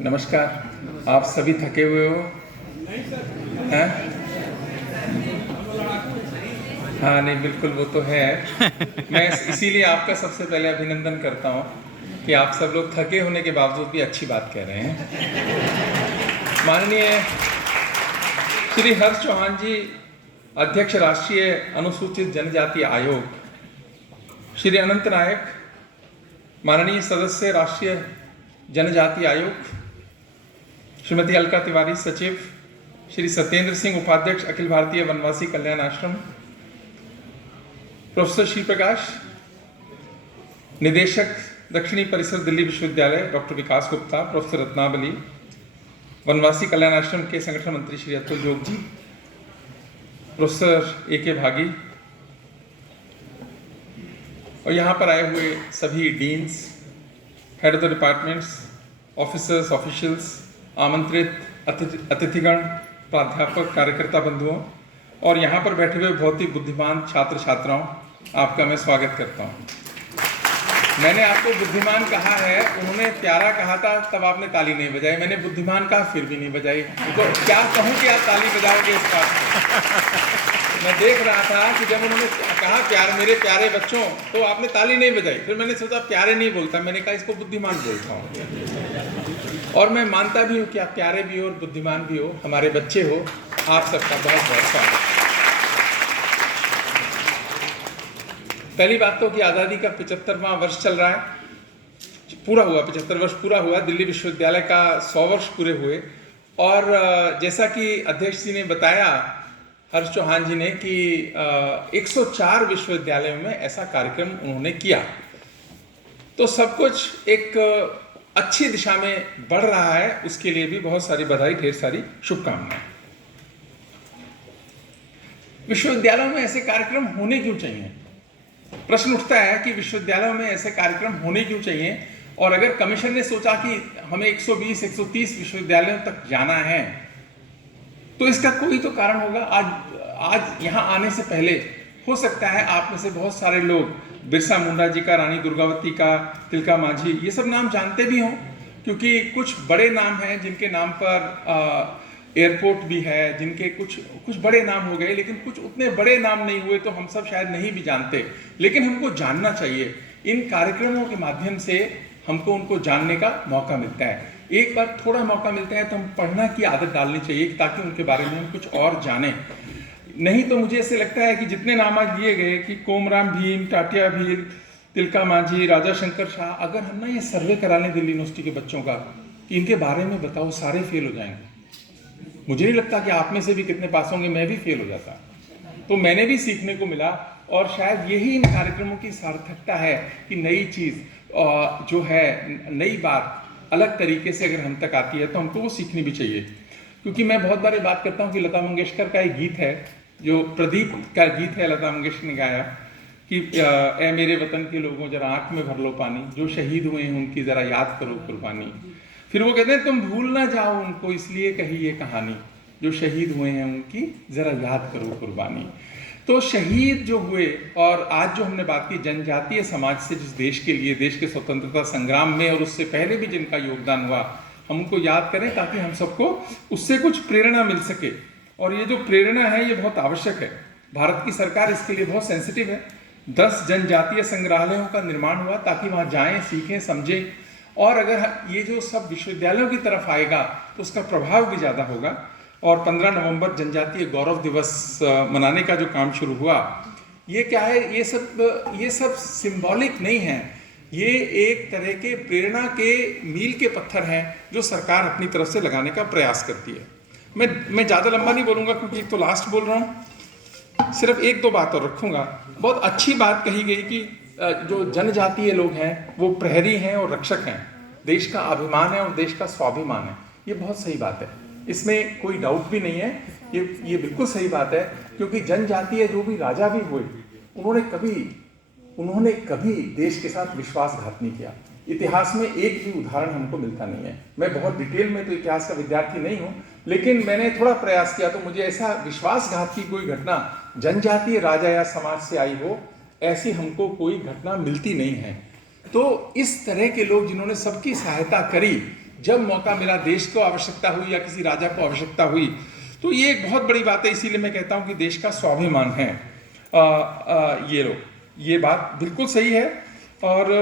नमस्कार। आप सभी थके हुए हो? हैं? हाँ, नहीं बिल्कुल वो तो है। मैं इसीलिए आपका सबसे पहले अभिनंदन करता हूँ कि आप सब लोग थके होने के बावजूद भी अच्छी बात कह रहे हैं। माननीय श्री हर्ष चौहान जी, अध्यक्ष राष्ट्रीय अनुसूचित जनजाति आयोग, श्री अनंत नायक, माननीय सदस्य राष्ट्रीय जनजाति आयोग, श्रीमती अलका तिवारी सचिव, श्री सत्येंद्र सिंह उपाध्यक्ष अखिल भारतीय वनवासी कल्याण आश्रम, प्रोफेसर श्री प्रकाश, निदेशक दक्षिणी परिसर दिल्ली विश्वविद्यालय डॉक्टर विकास गुप्ता, प्रोफेसर रत्नावली, वनवासी कल्याण आश्रम के संगठन मंत्री श्री अतुल जोग जी, प्रोफेसर ए.के. भागी और यहाँ पर आए हुए सभी deans, head of the departments, officers, officials, आमंत्रित अतिथिगण, प्राध्यापक, कार्यकर्ता बंधुओं और यहाँ पर बैठे हुए बहुत ही बुद्धिमान छात्र छात्राओं, आपका मैं स्वागत करता हूँ। मैंने आपको बुद्धिमान कहा है, उन्होंने प्यारा कहा था तब आपने ताली नहीं बजाई, मैंने बुद्धिमान कहा फिर भी नहीं बजाई, तो क्या कहूँ कि आप ताली बजाओगे इस बात पर? मैं देख रहा था कि जब उन्होंने कहा प्यार मेरे प्यारे बच्चों, तो आपने ताली नहीं बजाई, फिर मैंने सोचा प्यारे नहीं बोलता, मैंने कहा इसको बुद्धिमान बोलता हूँ। और मैं मानता भी हूँ कि आप प्यारे भी हो और बुद्धिमान भी हो, हमारे बच्चे हो, आप सबका बहुत बहुत स्वागत। पहली बात तो कि आज़ादी का 75वां वर्ष चल रहा है, पूरा हुआ, 75 वर्ष पूरा हुआ, दिल्ली विश्वविद्यालय का 100 वर्ष पूरे हुए। और जैसा कि अध्यक्ष जी ने बताया, हर्ष चौहान जी ने, कि 104 विश्वविद्यालयों में ऐसा कार्यक्रम उन्होंने किया, तो सब कुछ एक अच्छी दिशा में बढ़ रहा है, उसके लिए भी बहुत सारी बधाई, ढेर सारी शुभकामनाएं। विश्वविद्यालयों में ऐसे कार्यक्रम होने क्यों चाहिए? प्रश्न उठता है कि विश्वविद्यालयों में ऐसे कार्यक्रम होने क्यों चाहिए, और अगर कमीशन ने सोचा कि हमें 120-130 विश्वविद्यालयों तक जाना है, तो इसका कोई तो कारण होगा। आज यहाँ आने से पहले हो सकता है आप में से बहुत सारे लोग बिरसा मुंडा जी का, रानी दुर्गावती का, तिलका मांझी, ये सब नाम जानते भी हों, क्योंकि कुछ बड़े नाम हैं जिनके नाम पर एयरपोर्ट भी है, जिनके कुछ बड़े नाम हो गए, लेकिन कुछ उतने बड़े नाम नहीं हुए, तो हम सब शायद नहीं भी जानते, लेकिन हमको जानना चाहिए। इन कार्यक्रमों के माध्यम से हमको उनको जानने का मौका मिलता है। एक बार थोड़ा मौका मिलता है तो हम पढ़ना की आदत डालनी चाहिए, ताकि उनके बारे में हम कुछ और जानें। नहीं तो मुझे ऐसे लगता है कि जितने नाम आज लिए गए कि कोमराम भीम, टाटिया भील, तिलका मांझी, राजा शंकर शाह, अगर हम ना ये सर्वे करा लें दिल्ली यूनिवर्सिटी के बच्चों का कि इनके बारे में बताओ, सारे फेल हो जाएंगे। मुझे नहीं लगता कि आप में से भी कितने पास होंगे, मैं भी फेल हो जाता। तो मैंने भी सीखने को मिला, और शायद यही इन कार्यक्रमों की सार्थकता है कि नई चीज़ जो है, नई बात अलग तरीके से अगर हम तक आती है तो हमको वो सीखनी भी चाहिए। क्योंकि मैं बहुत बार बात करता हूँ कि लता मंगेशकर का एक गीत है, जो प्रदीप का गीत है, लता मंगेशकर ने गाया कि ए मेरे वतन के लोगों जरा आँख में भर लो पानी, जो शहीद हुए हैं उनकी ज़रा याद करो कुर्बानी। फिर वो कहते हैं तुम भूल ना जाओ उनको, इसलिए कही ये कहानी, जो शहीद हुए हैं उनकी ज़रा याद करो कुर्बानी। तो शहीद जो हुए, और आज जो हमने बात की जनजातीय समाज से, जिस देश के लिए, देश के स्वतंत्रता संग्राम में और उससे पहले भी जिनका योगदान हुआ, हम उनको याद करें ताकि हम सबको उससे कुछ प्रेरणा मिल सके। और ये जो प्रेरणा है ये बहुत आवश्यक है। भारत की सरकार इसके लिए बहुत सेंसिटिव है। 10 जनजातीय संग्रहालयों का निर्माण हुआ ताकि वहाँ जाएं, सीखें, समझें, और अगर ये जो सब विश्वविद्यालयों की तरफ आएगा तो उसका प्रभाव भी ज़्यादा होगा। और 15 नवंबर जनजातीय गौरव दिवस मनाने का जो काम शुरू हुआ, ये क्या है, ये सब सिंबॉलिक नहीं है, ये एक तरह के प्रेरणा के मील के पत्थर हैं जो सरकार अपनी तरफ से लगाने का प्रयास करती है। मैं ज़्यादा लंबा नहीं बोलूँगा क्योंकि एक तो लास्ट बोल रहा हूँ, सिर्फ 1-2 बात और रखूँगा। बहुत अच्छी बात कही गई कि जो जनजातीय लोग हैं वो प्रहरी हैं और रक्षक हैं, देश का अभिमान है और देश का स्वाभिमान है। ये बहुत सही बात है, इसमें कोई डाउट भी नहीं है, ये बिल्कुल सही बात है। क्योंकि जनजातीय जो भी राजा भी हुए, उन्होंने कभी देश के साथ विश्वासघात नहीं किया। इतिहास में एक भी उदाहरण हमको मिलता नहीं है। मैं बहुत डिटेल में तो इतिहास का विद्यार्थी नहीं हूँ, लेकिन मैंने थोड़ा प्रयास किया तो मुझे ऐसा विश्वासघात की कोई घटना जनजातीय राजा या समाज से आई हो, ऐसी हमको कोई घटना मिलती नहीं है। तो इस तरह के लोग जिन्होंने सबकी सहायता करी, जब मौका मिला, देश को आवश्यकता हुई या किसी राजा को आवश्यकता हुई, तो ये एक बहुत बड़ी बात है। इसीलिए मैं कहता हूँ कि देश का स्वाभिमान है ये लोग, ये बात बिल्कुल सही है। और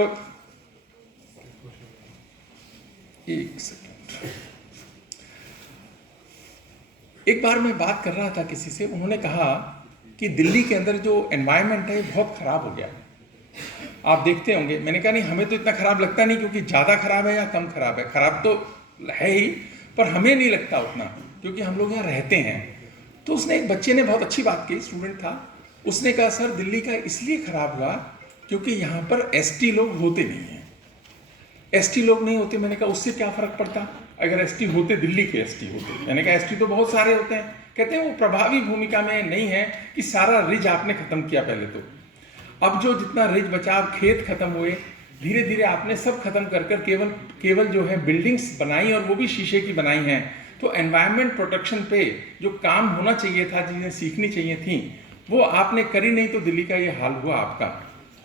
एक सेकंड, एक बार मैं बात कर रहा था किसी से, उन्होंने कहा कि दिल्ली के अंदर जो एनवायरनमेंट है बहुत खराब हो गया है, आप देखते होंगे। मैंने कहा नहीं, हमें तो इतना खराब लगता नहीं, क्योंकि ज़्यादा खराब है या कम खराब है, खराब तो है ही, पर हमें नहीं लगता उतना, क्योंकि हम लोग यहाँ रहते हैं। तो उसने, एक बच्चे ने बहुत अच्छी बात की, स्टूडेंट था, उसने कहा सर दिल्ली का इसलिए खराब हुआ क्योंकि यहाँ पर एसटी लोग होते नहीं हैं। एसटी लोग नहीं होते, मैंने कहा उससे क्या फ़र्क पड़ता अगर एसटी होते, दिल्ली के एसटी होते। मैंने कहा एसटी तो बहुत सारे होते हैं। कहते हैं वो प्रभावी भूमिका में नहीं है कि सारा रिज आपने खत्म किया पहले तो, अब जो जितना रिज बचा, अब खेत खत्म हुए, धीरे धीरे आपने सब खत्म कर कर केवल जो है बिल्डिंग्स बनाई, और वो भी शीशे की बनाई हैं। तो एनवायरनमेंट प्रोटेक्शन पे जो काम होना चाहिए था, चीज़ें सीखनी चाहिए थी, वो आपने करी नहीं, तो दिल्ली का ये हाल हुआ आपका।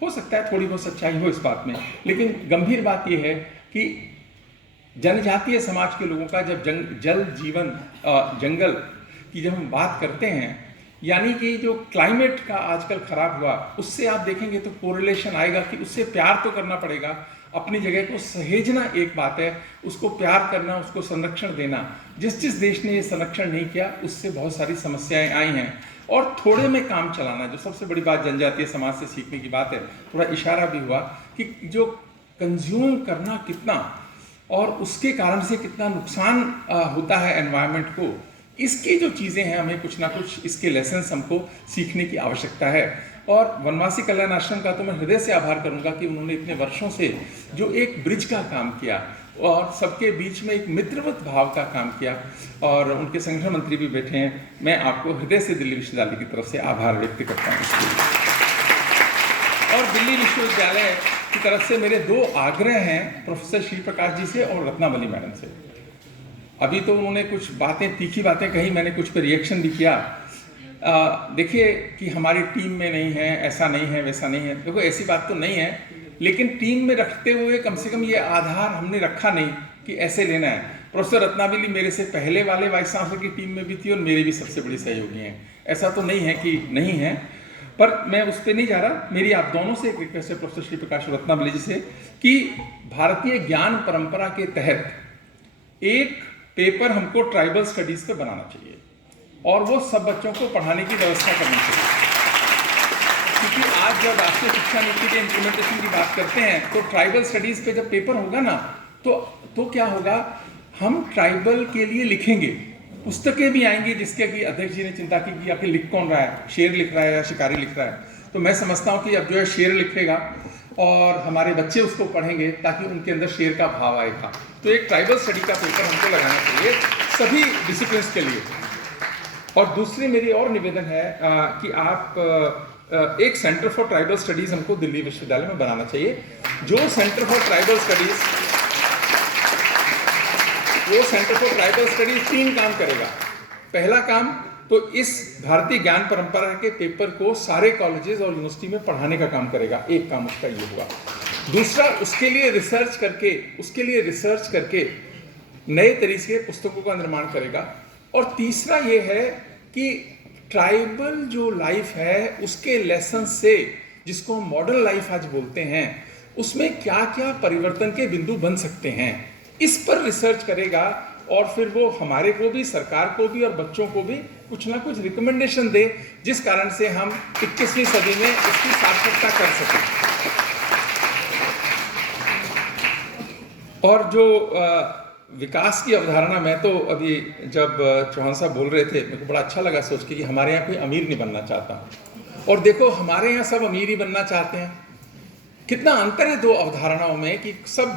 हो सकता है थोड़ी बहुत सच्चाई हो इस बात में, लेकिन गंभीर बात यह है कि जनजातीय समाज के लोगों का जब जल जीवन जंगल की जब हम बात करते हैं, यानी कि जो क्लाइमेट का आजकल खराब हुआ, उससे आप देखेंगे तो कोरिलेशन आएगा कि उससे प्यार तो करना पड़ेगा। अपनी जगह को सहेजना एक बात है, उसको प्यार करना, उसको संरक्षण देना। जिस जिस देश ने ये संरक्षण नहीं किया, उससे बहुत सारी समस्याएं आई हैं। और थोड़े में काम चलाना, जो सबसे बड़ी बात जनजातीय समाज से सीखने की बात है, थोड़ा इशारा भी हुआ कि जो कंज्यूम करना कितना और उसके कारण से कितना नुकसान होता है एनवायरनमेंट को, इसकी जो चीज़ें हैं, हमें कुछ ना कुछ इसके लेसन्स हमको सीखने की आवश्यकता है। और वनवासी कल्याण आश्रम का तो मैं हृदय से आभार करूंगा कि उन्होंने इतने वर्षों से जो एक ब्रिज का काम किया और सबके बीच में एक मित्रवत भाव का काम किया, और उनके संगठन मंत्री भी बैठे हैं। मैं आपको हृदय से दिल्ली विश्वविद्यालय की तरफ से आभार व्यक्त करता हूँ इसके लिए। और दिल्ली विश्वविद्यालय की तरफ से मेरे दो आग्रह हैं, प्रोफेसर श्री प्रकाश जी से और रत्नावली मैडम से। अभी तो उन्होंने कुछ बातें, तीखी बातें कही, मैंने कुछ पे रिएक्शन भी किया। देखिए कि हमारी टीम में नहीं है, ऐसा नहीं है, वैसा नहीं है, देखो ऐसी बात तो नहीं है, लेकिन टीम में रखते हुए कम से कम ये आधार हमने रखा नहीं कि ऐसे लेना है। प्रोफेसर रत्नावली मेरे से पहले वाले वाइस चांसलर की टीम में भी थी और मेरे भी सबसे बड़ी सहयोगी हैं, ऐसा तो नहीं है कि नहीं है, पर मैं उस पर नहीं जा रहा। मेरी आप दोनों से एक रिक्वेस्ट है, प्रोफेसर श्री प्रकाश रत्नावली जी से, कि भारतीय ज्ञान परंपरा के तहत एक पेपर हमको ट्राइबल स्टडीज पे बनाना चाहिए और वो सब बच्चों को पढ़ाने की व्यवस्था करनी चाहिए। क्योंकि आज जब राष्ट्रीय शिक्षा नीति के इम्प्लीमेंटेशन की बात करते हैं, तो ट्राइबल स्टडीज पे जब पेपर होगा ना, तो क्या होगा, हम ट्राइबल के लिए लिखेंगे, पुस्तकें भी आएंगी जिसके कि अध्यक्ष जी ने चिंता की कि आखिर लिख कौन रहा है, शेर लिख रहा है या शिकारी लिख रहा है। तो मैं समझता हूँ कि अब जो है शेर लिखेगा और हमारे बच्चे उसको पढ़ेंगे ताकि उनके अंदर शेर का भाव आएगा। तो एक ट्राइबल स्टडी का पेपर हमको लगाना चाहिए सभी डिसिप्लिन के लिए। और दूसरी मेरी और निवेदन है कि आप एक सेंटर फॉर ट्राइबल स्टडीज हमको दिल्ली विश्वविद्यालय में बनाना चाहिए। जो सेंटर फॉर ट्राइबल स्टडीज 3 काम करेगा। पहला काम तो इस भारतीय ज्ञान परंपरा के पेपर को सारे कॉलेजेस और यूनिवर्सिटी में पढ़ाने का काम करेगा, एक काम उसका ये होगा। दूसरा, उसके लिए रिसर्च करके नए तरीके के पुस्तकों का निर्माण करेगा। और तीसरा ये है कि ट्राइबल जो लाइफ है उसके लेसन से, जिसको हम मॉडर्न लाइफ आज बोलते हैं, उसमें क्या क्या परिवर्तन के बिंदु बन सकते हैं, इस पर रिसर्च करेगा। और फिर वो हमारे को भी, सरकार को भी और बच्चों को भी कुछ ना कुछ रिकमेंडेशन दे, जिस कारण से हम 21वीं सदी में इसकी सार्थकता कर सकें। और जो विकास की अवधारणा, मैं तो अभी जब चौहान साहब बोल रहे थे, मेरे को बड़ा अच्छा लगा सोच के कि हमारे यहाँ कोई अमीर नहीं बनना चाहता, और देखो हमारे यहाँ सब अमीर ही बनना चाहते हैं। कितना अंतर है दो अवधारणाओं में, कि सब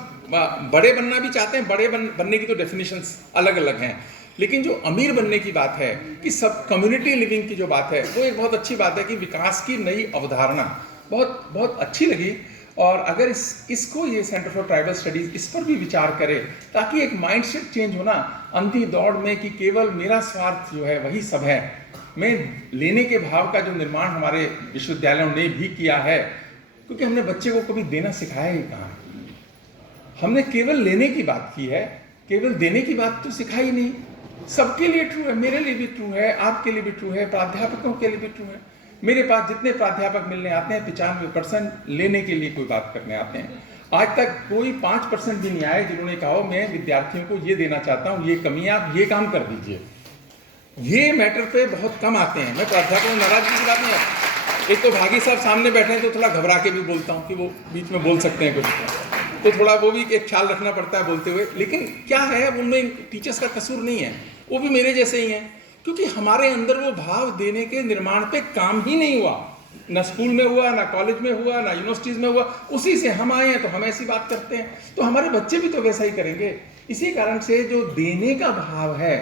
बड़े बनना भी चाहते हैं, बड़े बनने की तो डेफिनेशंस अलग अलग हैं, लेकिन जो अमीर बनने की बात है, कि सब कम्युनिटी लिविंग की जो बात है, वो एक बहुत अच्छी बात है कि विकास की नई अवधारणा बहुत बहुत अच्छी लगी। और अगर इसको ये सेंटर फॉर ट्राइबल स्टडीज इस पर भी विचार करे, ताकि एक माइंडसेट चेंज हो ना अंधी दौड़ में, कि केवल मेरा स्वार्थ जो है वही सब है। मैं लेने के भाव का जो निर्माण हमारे विश्वविद्यालयों ने भी किया है, क्योंकि हमने बच्चे को कभी देना सिखाया ही कहाँ, हमने केवल लेने की बात की है। केवल देने की बात तो सिखाई नहीं। सबके लिए ट्रू है, मेरे लिए भी ट्रू है, आपके लिए भी ट्रू है, प्राध्यापकों के लिए भी ट्रू है। मेरे पास जितने प्राध्यापक मिलने आते हैं 95% लेने के लिए कोई बात करने आते हैं। आज तक कोई 5% भी नहीं आए जिन्होंने कहा हो मैं विद्यार्थियों को ये देना चाहता हूँ, ये कमी है, आप ये काम कर दीजिए। ये मैटर पे बहुत कम आते हैं। मैं प्राध्यापकों नाराजगी की बात नहीं है। एक तो भागी साहब सामने बैठे हैं तो थोड़ा घबरा के भी बोलता हूँ कि वो बीच में बोल सकते हैं कुछ, तो थोड़ा वो भी एक ख्याल रखना पड़ता है बोलते हुए। लेकिन क्या है, उनमें टीचर्स का कसूर नहीं है, वो भी मेरे जैसे ही हैं, क्योंकि हमारे अंदर वो भाव देने के निर्माण पे काम ही नहीं हुआ। ना स्कूल में हुआ, ना कॉलेज में हुआ, ना यूनिवर्सिटीज में हुआ। उसी से हम आए हैं तो हम ऐसी बात करते हैं, तो हमारे बच्चे भी तो वैसा ही करेंगे। इसी कारण से जो देने का भाव है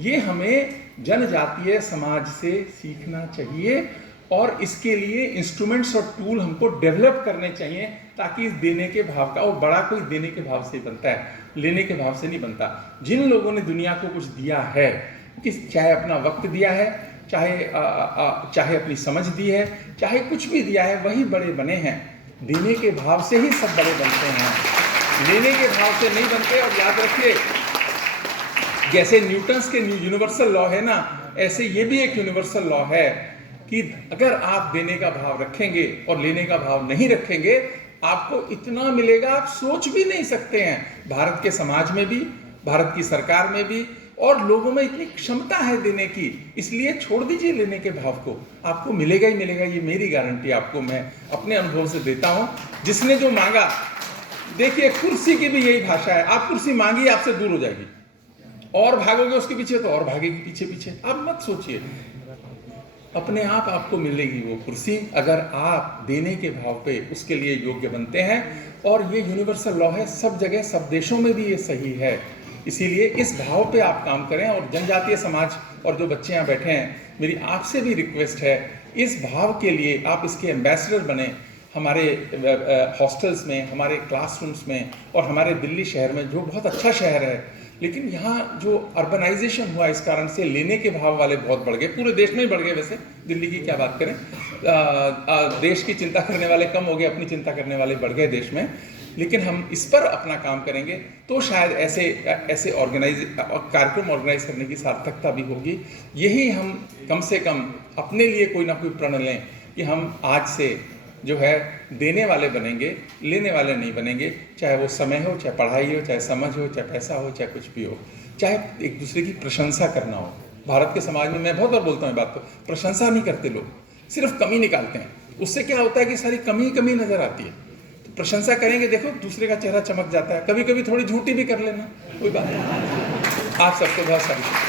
ये हमें जनजातीय समाज से सीखना चाहिए, और इसके लिए इंस्ट्रूमेंट्स और टूल हमको डेवलप करने चाहिए, ताकि इस देने के भाव का, और बड़ा कोई देने के भाव से बनता है, लेने के भाव से नहीं बनता। जिन लोगों ने दुनिया को कुछ दिया है, चाहे अपना वक्त दिया है, चाहे अपनी समझ दी है, चाहे कुछ भी दिया है, वही बड़े बने हैं। देने के भाव से ही सब बड़े बनते हैं, लेने के भाव से नहीं बनते। और याद रखिए, जैसे न्यूटन्स के यूनिवर्सल लॉ है ना, ऐसे ये भी एक यूनिवर्सल लॉ है कि अगर आप देने का भाव रखेंगे और लेने का भाव नहीं रखेंगे, आपको इतना मिलेगा आप सोच भी नहीं सकते हैं। भारत के समाज में भी, भारत की सरकार में भी, और लोगों में इतनी क्षमता है देने की, इसलिए छोड़ दीजिए लेने के भाव को, आपको मिलेगा ही मिलेगा। ये मेरी गारंटी आपको मैं अपने अनुभव से देता हूँ। जिसने जो मांगा, देखिए कुर्सी की भी यही भाषा है, आप कुर्सी मांगी आपसे दूर हो जाएगी, और भागोगे उसके पीछे तो और भागेगी पीछे पीछे। आप मत सोचिए, अपने आप आपको मिलेगी वो कुर्सी, अगर आप देने के भाव पे उसके लिए योग्य बनते हैं। और ये यूनिवर्सल लॉ है, सब जगह सब देशों में भी ये सही है। इसीलिए इस भाव पे आप काम करें। और जनजातीय समाज और जो बच्चे यहाँ बैठे हैं, मेरी आपसे भी रिक्वेस्ट है, इस भाव के लिए आप इसके एम्बेसडर बने। हमारे हॉस्टल्स में, हमारे क्लासरूम्स में, और हमारे दिल्ली शहर में, जो बहुत अच्छा शहर है, लेकिन यहाँ जो अर्बनाइजेशन हुआ, इस कारण से लेने के भाव वाले बहुत बढ़ गए। पूरे देश में ही बढ़ गए, वैसे दिल्ली की क्या बात करें। देश की चिंता करने वाले कम हो गए, अपनी चिंता करने वाले बढ़ गए देश में। लेकिन हम इस पर अपना काम करेंगे तो शायद ऐसे कार्यक्रम ऑर्गेनाइज करने की सार्थकता भी होगी। यही हम कम से कम अपने लिए कोई ना कोई प्रण लें कि हम आज से जो है देने वाले बनेंगे, लेने वाले नहीं बनेंगे। चाहे वो समय हो, चाहे पढ़ाई हो, चाहे समझ हो, चाहे पैसा हो, चाहे कुछ भी हो, चाहे एक दूसरे की प्रशंसा करना हो। भारत के समाज में मैं बहुत बार बोलता हूँ बात को, प्रशंसा नहीं करते लोग, सिर्फ कमी निकालते हैं। उससे क्या होता है कि सारी कमी कमी नजर आती है। तो प्रशंसा करेंगे, देखो दूसरे का चेहरा चमक जाता है। कभी कभी थोड़ी झूठी भी कर लेना, कोई बात नहीं। आप सबको बहुत सारी